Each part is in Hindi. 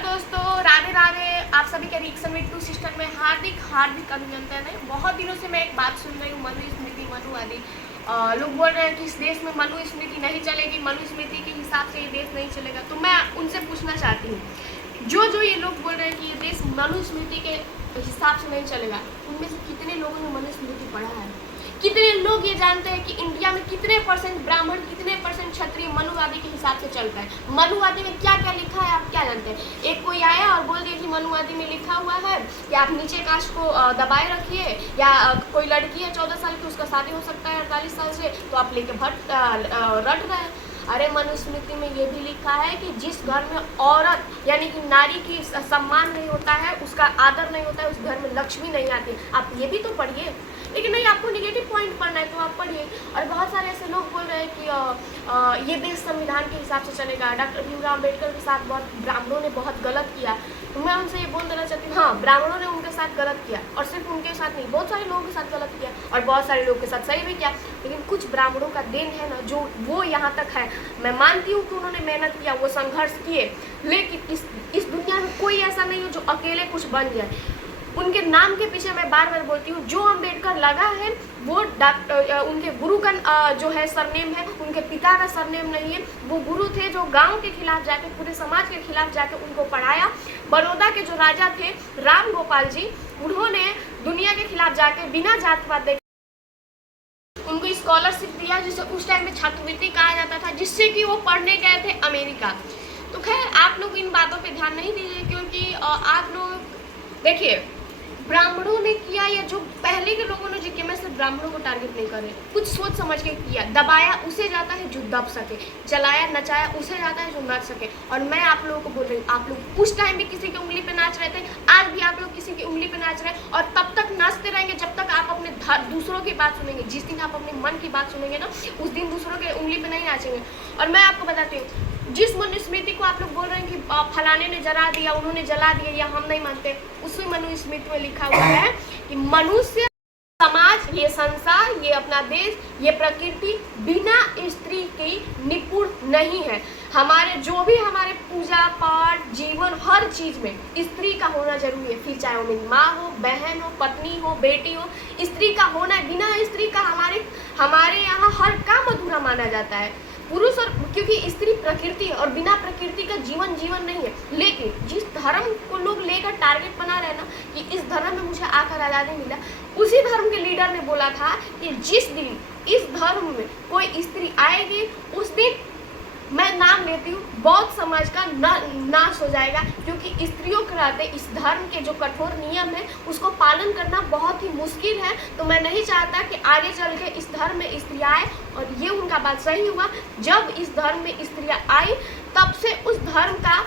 दोस्तों, राधे राधे। आप सभी के रिएक्शन में टू सिस्टर में हार्दिक हार्दिक अभिनंदन है। बहुत दिनों से मैं एक बात सुन रही हूँ, मनुस्मृति मनु आदि लोग बोल रहे हैं कि इस देश में मनुस्मृति नहीं चलेगी, मनुस्मृति के हिसाब से ये देश नहीं चलेगा। तो मैं उनसे पूछना चाहती हूँ, जो ये लोग बोल रहे हैं कि ये देश मनुस्मृति के हिसाब से नहीं चलेगा, उनमें से कितने लोगों ने मनुस्मृति पढ़ा है? कितने लोग ये जानते हैं कि इंडिया में कितने % ब्राह्मण, कितने % क्षत्रिय मनुवादी के हिसाब से चलता है? मनुवादी में क्या क्या लिखा है आप क्या जानते हैं? एक कोई आया और बोल दिया कि मनुवादी में लिखा हुआ है कि आप नीचे कास्ट को दबाए रखिए, या कोई लड़की है 14 साल की, उसका शादी हो सकता है 48 साल से, तो आप लेके रट रहे हैं। अरे मनुस्मृति में ये भी लिखा है कि जिस घर में औरत यानी कि नारी की सम्मान नहीं होता है, उसका आदर नहीं होता है, उस घर में लक्ष्मी नहीं आती। आप ये भी तो पढ़िए। लेकिन नहीं, आपको नेगेटिव पॉइंट पढ़ना है तो आप पढ़िए। और बहुत सारे ऐसे लोग बोल रहे हैं कि ये देश संविधान के हिसाब से चलेगा। डॉक्टर भीमराव अम्बेडकर के साथ ब्राह्मणों ने बहुत गलत किया। तो मैं उनसे ये बोल देना चाहती हूँ, हाँ, ब्राह्मणों ने उनके साथ गलत किया, और सिर्फ उनके साथ नहीं, बहुत सारे लोगों के साथ गलत किया, और बहुत सारे लोगों के साथ सही भी किया। लेकिन कुछ ब्राह्मणों का देन है ना, जो वो यहाँ तक है। मैं मानती हूँ कि उन्होंने मेहनत किया, वो संघर्ष किए, लेकिन इस दुनिया में कोई ऐसा नहीं है जो अकेले कुछ बन जाए। उनके नाम के पीछे मैं बार बार बोलती हूँ, जो अम्बेडकर लगा है वो डॉक्टर, उनके गुरु का जो है सरनेम है, उनके पिता का सरनेम नहीं है। वो गुरु थे जो गांव के खिलाफ जाके, पूरे समाज के खिलाफ जाके उनको पढ़ाया। बड़ौदा के जो राजा थे राम गोपाल जी, उन्होंने दुनिया के खिलाफ जाके बिना जात पात देखे उनको स्कॉलरशिप दिया, जिसे उस टाइम में छात्रवृत्ति कहा जाता था, जिससे कि वो पढ़ने गए थे अमेरिका। तो खैर, आप लोग इन बातों पे ध्यान नहीं दीजिए, क्योंकि आप लोग देखिए, ब्राह्मणों ने किया या जो पहले के लोगों ने जो किया, मैं सिर्फ ब्राह्मणों को टारगेट नहीं कर रही, कुछ सोच समझ के किया। दबाया उसे जाता है जो दब सके, चलाया नचाया उसे जाता है जो नाच सके। और मैं आप लोगों को बोल रही हूँ, आप लोग उस टाइम भी किसी की उंगली पे नाच रहे थे, आज भी आप लोग किसी की उंगली पे नाच रहे हैं, और तब तक नाचते रहेंगे जब तक आप अपने दूसरों की बात सुनेंगे। जिस दिन आप अपने मन की बात सुनेंगे ना, उस दिन दूसरों के उंगली पे नहीं नाचेंगे। और मैं आपको बताती हूँ, जिस मनुस्मृति को आप लोग बोल रहे हैं कि फलाने ने जला दिया, उन्होंने जला दिया, या हम नहीं मानते, उसी मनुस्मृति में लिखा हुआ है कि मनुष्य, समाज, ये संसार, ये अपना देश, ये प्रकृति बिना स्त्री की निपुण नहीं है। हमारे जो भी हमारे पूजा पाठ, जीवन, हर चीज में स्त्री का होना जरूरी है। फिर चाहे वो मेरी माँ हो, बहन हो, पत्नी हो, बेटी हो, स्त्री का होना है। बिना स्त्री का हमारे यहाँ हर काम अधूरा माना जाता है। पुरुष, और क्योंकि स्त्री प्रकृति है, और बिना प्रकृति का जीवन नहीं है। लेकिन जिस धर्म को लोग लेकर टारगेट बना रहे हैं ना, कि इस धर्म में मुझे आकर आज़ादी मिला, उसी धर्म के लीडर ने बोला था कि जिस दिन इस धर्म में कोई स्त्री आएगी, उस दिन मैं नाम लेती हूँ, बौद्ध समाज का नाश हो जाएगा। क्योंकि स्त्रियों के रहते इस धर्म के जो कठोर नियम है, उसको पालन करना बहुत ही मुश्किल है। तो मैं नहीं चाहता कि आगे चल के इस धर्म में स्त्रियाँ आए, और ये उनका बात सही हुआ। जब इस धर्म में स्त्रियाँ आई, तब से उस धर्म का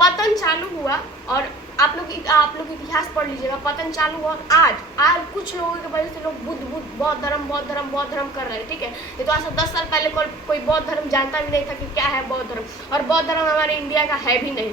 पतन चालू हुआ। और आप लोग इतिहास पढ़ लीजिएगा, पतन चालू हुआ। आज कुछ लोगों की वजह से लोग बुद्ध बौद्ध धर्म कर रहे हैं, ठीक है। ये तो आज से 10 साल पहले कोई बौद्ध धर्म जानता भी नहीं था कि क्या है बौद्ध धर्म, और बौद्ध धर्म हमारे इंडिया का है भी नहीं।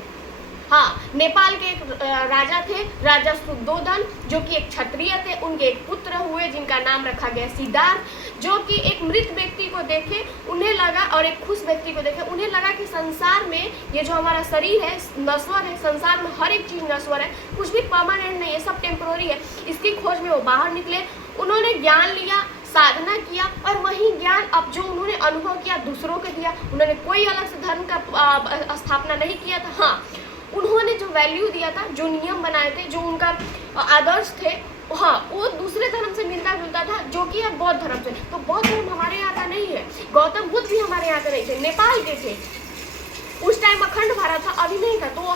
हाँ, नेपाल के एक राजा थे, राजा शुद्धोधन, जो कि एक क्षत्रिय थे। उनके एक पुत्र हुए जिनका नाम रखा गया सिद्धार्थ, जो कि एक मृत व्यक्ति को देखे उन्हें लगा, और एक खुश व्यक्ति को देखे उन्हें लगा कि संसार में ये जो हमारा शरीर है नश्वर है, संसार में हर एक चीज़ नश्वर है, कुछ भी परमानेंट नहीं है, सब टेम्पोररी है। इसकी खोज में वो बाहर निकले, उन्होंने ज्ञान लिया, साधना किया, और वही ज्ञान अब जो उन्होंने अनुभव किया दूसरों को दिया। उन्होंने कोई अलग से धर्म का स्थापना नहीं किया था। हाँ, उन्होंने जो वैल्यू दिया था, जो नियम बनाए थे, जो उनका आदर्श थे, हाँ, वो दूसरे धर्म से मिलता जुलता था, जो कि है बौद्ध धर्म से। तो बौद्ध धर्म हमारे यहाँ का नहीं है, गौतम बुद्ध भी हमारे यहाँ के नहीं थे, नेपाल के थे। उस टाइम अखंड भारत था, अभी नहीं था। तो वो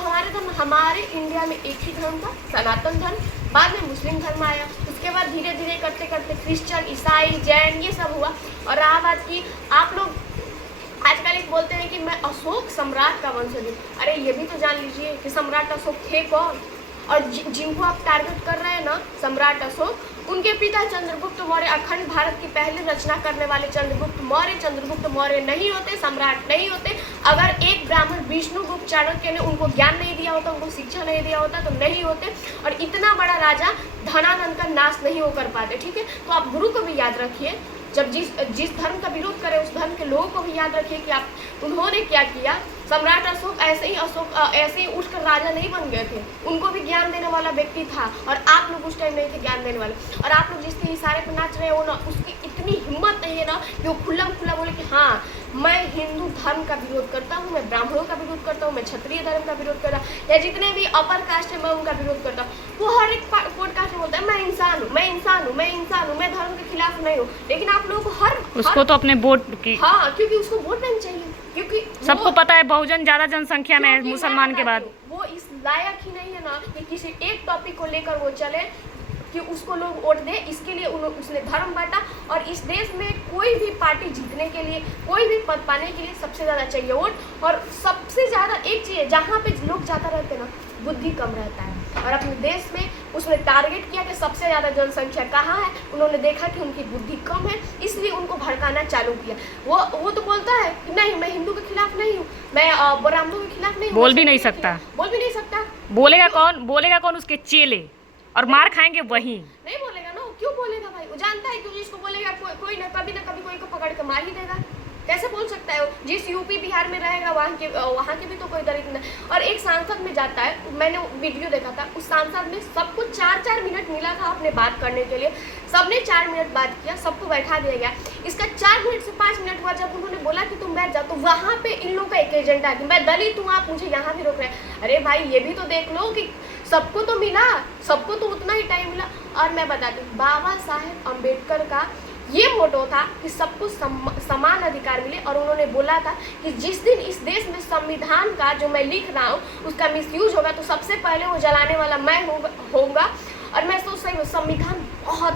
हमारे इंडिया में एक ही धर्म था, सनातन धर्म। बाद में मुस्लिम धर्म आया, उसके बाद धीरे धीरे करते करते क्रिश्चियन, ईसाई, जैन, ये सब हुआ। और रहा बात की, आप लोग आजकल एक बोलते हैं कि मैं अशोक सम्राट का वंशज हूँ। अरे ये भी तो जान लीजिए कि सम्राट अशोक थे कौन। और जिनको आप टारगेट कर रहे हैं ना, सम्राट अशोक, उनके पिता चंद्रगुप्त मौर्य, अखंड भारत की पहली रचना करने वाले चंद्रगुप्त मौर्य नहीं होते, सम्राट नहीं होते। अगर एक ब्राह्मण विष्णुगुप्त चाणक्य ने उनको ज्ञान नहीं दिया होता, उनको शिक्षा नहीं दिया होता, तो नहीं होते। और इतना बड़ा राजा धनानंद का नाश नहीं हो कर पाते, ठीक है। तो आप गुरु को भी याद रखिए, जब जिस धर्म का विरोध करें उस धर्म के लोगों को भी याद रखिए कि आप उन्होंने क्या किया। सम्राट अशोक ऐसे ही उठकर राजा नहीं बन गए थे, उनको भी ज्ञान देने वाला व्यक्ति था, और आप लोग उस टाइम नहीं थे ज्ञान देने वाले। और आप लोग जिसके इशारे पर नाच रहे हो ना, उसकी इतनी हिम्मत नहीं है ना कि वो खुला खुला बोले कि हाँ मैं हिंदू धर्म का विरोध करता हूँ, मैं ब्राह्मणों का विरोध करता हूँ, मैं क्षत्रिय धर्म का विरोध करता हूँ, या जितने भी अपर कास्ट है मैं उनका विरोध करता हूँ। वो हर एक पॉडकास्ट में बोलता है मैं इंसान हूँ, मैं इंसान हूँ, मैं इंसान हूँ, मैं धर्म के खिलाफ नहीं हूँ। लेकिन आप लोगों को उसको तो अपने वोट की, हाँ, क्योंकि उसको वोट बैंक चाहिए, क्योंकि सबको पता है बहुजन ज्यादा जनसंख्या में है मुसलमान के बाद। वो इस लायक ही नहीं है ना कि किसी एक टॉपिक को लेकर वो चले कि उसको लोग वोट दे। इसके लिए उसने धर्म बांटा, और इस देश में कोई भी पार्टी जीतने के लिए, कोई भी पद पाने के लिए सबसे ज़्यादा चाहिए वोट। और सबसे ज़्यादा एक चीज़ है, जहाँ पे लोग ज़्यादा रहते हैं ना, बुद्धि कम रहता है। और अपने देश में उसने टारगेट किया कि सबसे ज़्यादा जनसंख्या कहाँ है, उन्होंने देखा कि उनकी बुद्धि कम है, इसलिए उनको भड़काना चालू किया। वो तो बोलता है कि नहीं मैं हिंदू के खिलाफ नहीं हूँ, मैं ब्राह्मणों के खिलाफ नहीं हूँ, बोल भी नहीं सकता, बोल भी नहीं सकता। बोलेगा कौन उसके चेले, और मार खाएंगे वही। नहीं बोलेगा ना, क्यों बोलेगा भाई, वो जानता है कि जिसको बोलेगा कोई ना कभी कोई को पकड़ के मार ही देगा। कैसे बोल सकता है वो? जिस यूपी बिहार में रहेगा वहाँ के भी तो कोई दलित नहीं। और एक सांसद में जाता है, मैंने वीडियो देखा था, उस सांसद में सबको 4-4 मिनट मिला था अपने बात करने के लिए, सबने 4 मिनट बात किया, सबको बैठा दिया गया। इसका 4 मिनट से 5 मिनट हुआ जब उन्होंने बोला कि तुम बैठ जाओ, तो वहाँ पे इन लोगों का एक एजेंडा है कि मैं दलित हूँ, आप मुझे यहाँ भी रोक रहे हैं। अरे भाई ये भी तो देख लो कि सबको तो मिला, सबको तो उतना ही टाइम मिला। और मैं बताती हूँ, बाबा साहेब अम्बेडकर का ये मोटो था कि सबको समान अधिकार मिले। और उन्होंने बोला था कि जिस दिन इस देश में संविधान का जो मैं लिख रहा हूँ उसका मिसयूज होगा, तो सबसे पहले वो जलाने वाला मैं होऊंगा। और मैं सोच रही हूँ संविधान बहुत